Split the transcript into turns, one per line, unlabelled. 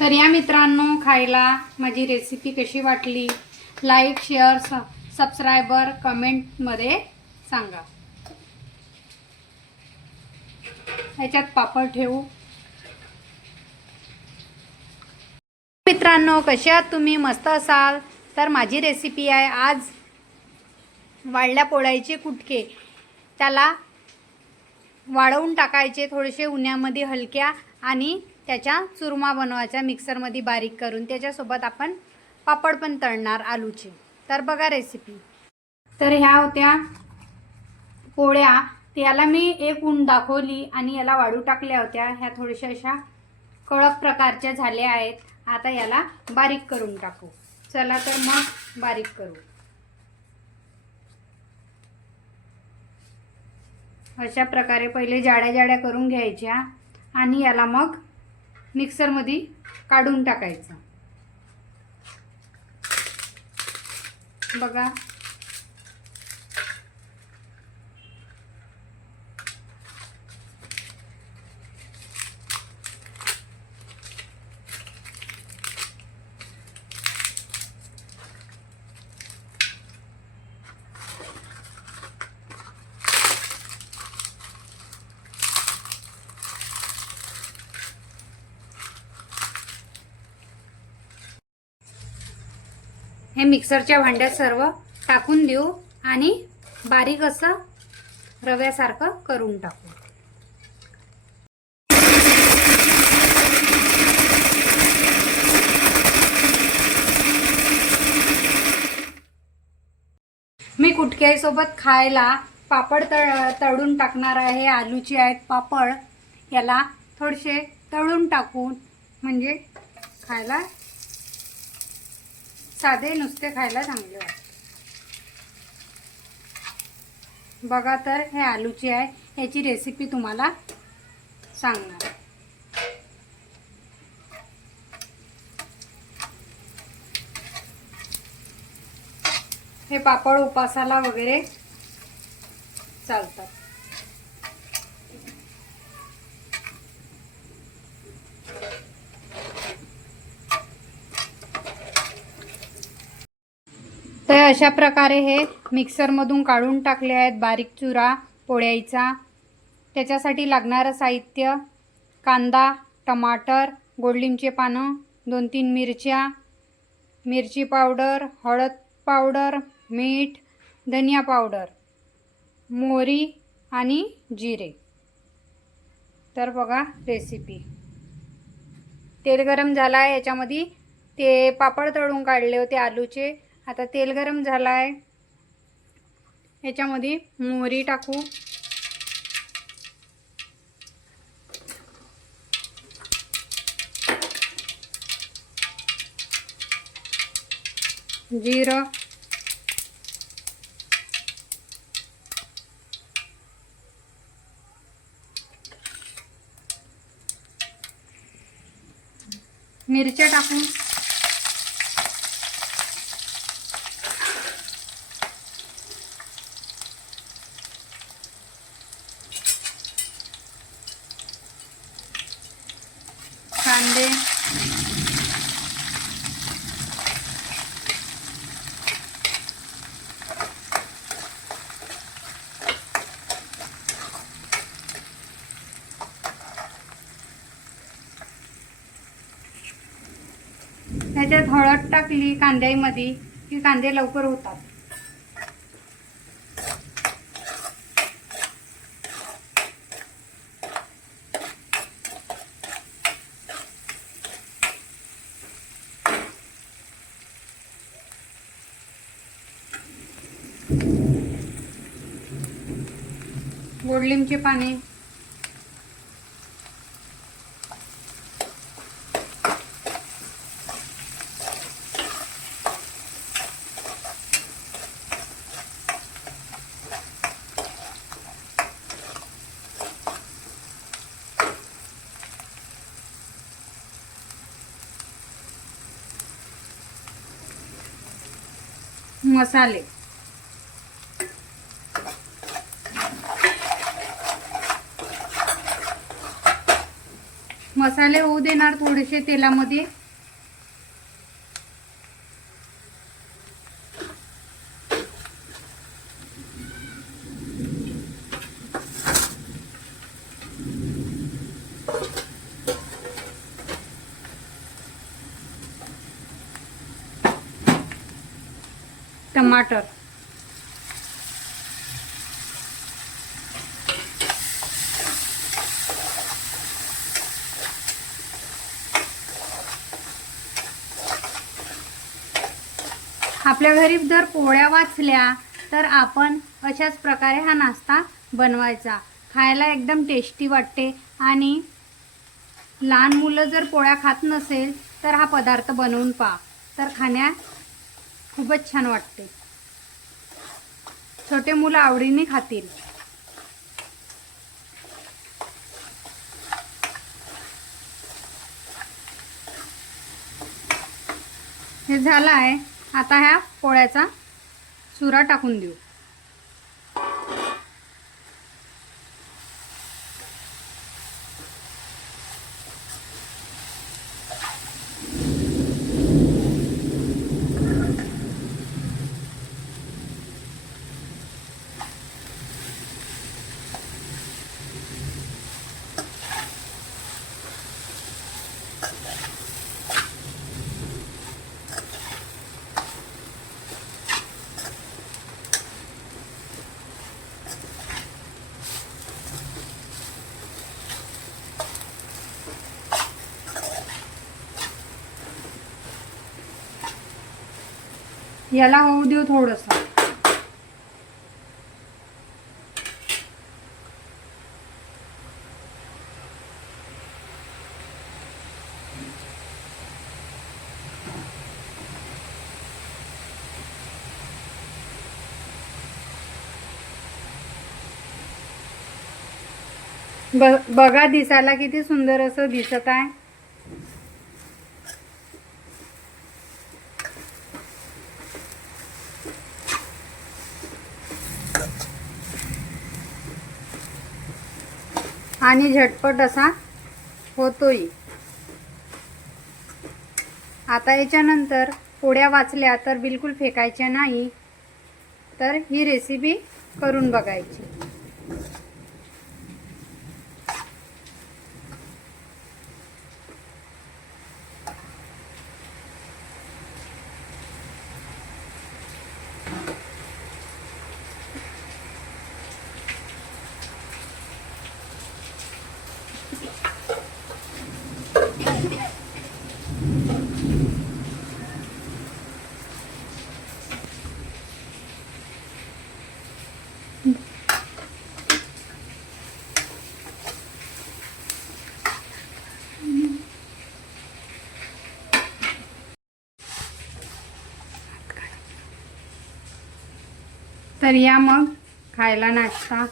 तर या मित्रांनो खायला माझी रेसिपी कशी वाटली? लाईक शेअर स सबस्क्रायबर कमेंटमध्ये सांगा. ह्याच्यात पापड ठेवू. मित्रांनो कसे आहात तुम्ही? मस्त असाल? तर माझी रेसिपी आहे आज वाळल्या पोळ्याचे कुटके. त्याला वाळवून टाकायचे थोडेसे उन्हामध्ये हलक्या आणि त्याच्या चुरमा बनवायचा मिक्सरमध्ये बारीक करून त्याच्यासोबत आपण पापड पण तळणार आलूचे. तर बघा रेसिपी तर ह्या होत्या पोळ्या. त्याला मी एक ऊन दाखवली आणि याला वाळू टाकल्या होत्या. ह्या थोड्याशा अशा कळक प्रकारच्या झाल्या आहेत. आता याला बारीक करून टाकू. चला तर मग बारीक करू. अशा प्रकारे पहिले जाड्या जाड्या करून घ्यायच्या आणि याला मग मिक्सरमध्ये काढून टाकायचं. बघा. हे मिक्सरच्या भांड्यात सर्व टाकून देऊ आणि बारीक असं रव्यासारखं करून टाकू. मी कुटक्याईसोबत खायला पापड तळ तळून टाकणार आहे आलूचे आहेत पापड. याला थोडेसे तळून टाकून म्हणजे खायला साधे नुसते खायला चांगले वाटते. बघा तर हे आलूची आहे. याची रेसिपी तुम्हाला सांगणार. हे पापड उपासाला वगैरे चालतात. तर अशा प्रकारे हे मिक्सरमधून काढून टाकले आहेत बारीक चुरा पोळ्याचा. त्याच्यासाठी लागणारं साहित्य कांदा टमाटर गोडलिंबचे पानं दोन तीन मिरच्या मिरची पावडर हळद पावडर मीठ धनिया पावडर मोहरी आणि जिरे. तर बघा रेसिपी तेल गरम झाला आहे याच्यामध्ये ते पापड तळून काढले होते आलूचे. आता तेल गरम झालं आहे याच्यामध्ये मोहरी टाकू. जिरं. मिरच्या टाकून कांदे. त्याच्यात हळद टाकली कांद्यामध्ये की कांदे लवकर होतात. गोडलिंबचे पाने मसाले. मसाले होऊ देणार थोडेसे तेलामध्ये. टमाटर. आपल्या घरी जर पोळ्या वाचल्या तर आपण अशाच प्रकारे हा नाश्ता बनवायचा. खायला एकदम टेस्टी वाटते आणि लहान मुलं जर पोळ्या खात नसेल तर हा पदार्थ बनवून पहा. तर खाण्या खूपच छान वाटते. छोटे मुलं आवडीने खातील. हे झालं आहे आता ह्या पोळ्याचा चुरा टाकून देऊ. याला होऊ देऊ थोडंसं. ब बघा दिसायला किती सुंदर असं दिसत आहे. आणि झटपट असा होतोही आता याच्यानंतर पोळ्या वाचल्या तर बिलकुल फेकायच्या नाही तर ही रेसिपी करून बघायची. तर या मग. खायला नाश्ता.